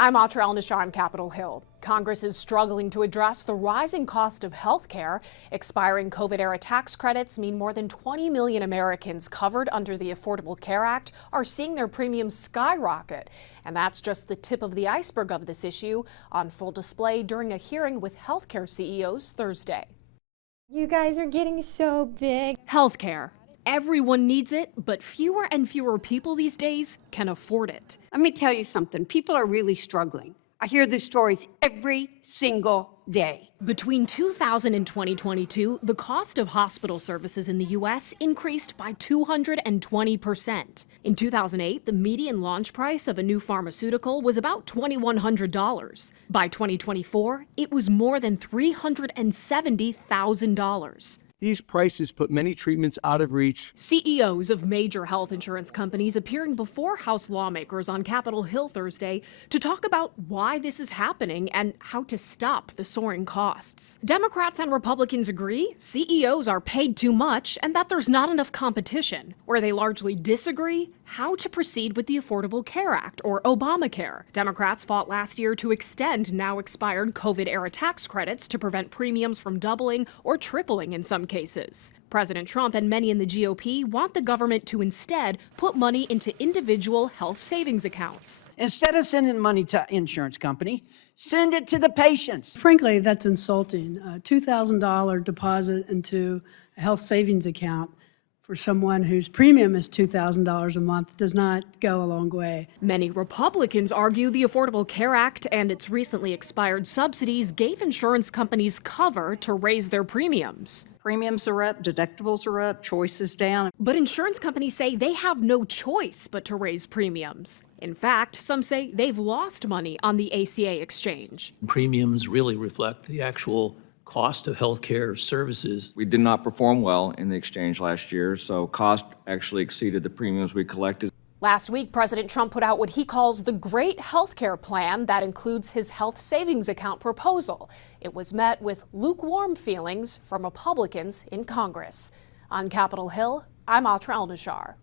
I'm Atra El-Nashar on Capitol Hill. Congress is struggling to address the rising cost of health care. Expiring COVID-era tax credits mean more than 20 million Americans covered under the Affordable Care Act are seeing their premiums skyrocket. And that's just the tip of the iceberg of this issue, on full display during a hearing with healthcare CEOs Thursday. You guys are getting so big. Healthcare. Everyone needs it, but fewer and fewer people these days can afford it. Let me tell you something. People are really struggling. I hear these stories every single day. Between 2000 and 2022, the cost of hospital services in the U.S. increased by 220%. In 2008, the median launch price of a new pharmaceutical was about $2,100. By 2024, it was more than $370,000. These prices put many treatments out of reach. CEOs of major health insurance companies appearing before House lawmakers on Capitol Hill Thursday to talk about why this is happening and how to stop the soaring costs. Democrats and Republicans agree CEOs are paid too much and that there's not enough competition. Where they largely disagree, how to proceed with the Affordable Care Act, or Obamacare. Democrats fought last year to extend now expired COVID-era tax credits to prevent premiums from doubling or tripling in some cases. President Trump and many in the GOP want the government to instead put money into individual health savings accounts. Instead of sending money to insurance companies, send it to the patients. Frankly, that's insulting. A $2,000 deposit into a health savings account for someone whose premium is $2,000 a month does not go a long way. Many Republicans argue the Affordable Care Act and its recently expired subsidies gave insurance companies cover to raise their premiums. Premiums are up, deductibles are up, choices down. But insurance companies say they have no choice but to raise premiums. In fact, some say they've lost money on the ACA exchange. Premiums really reflect the actual cost of healthcare services. We did not perform well in the exchange last year, so cost actually exceeded the premiums we collected. Last week, President Trump put out what he calls the Great Healthcare Plan that includes his health savings account proposal. It was met with lukewarm feelings from Republicans in Congress. On Capitol Hill, I'm Atra El-Nashar.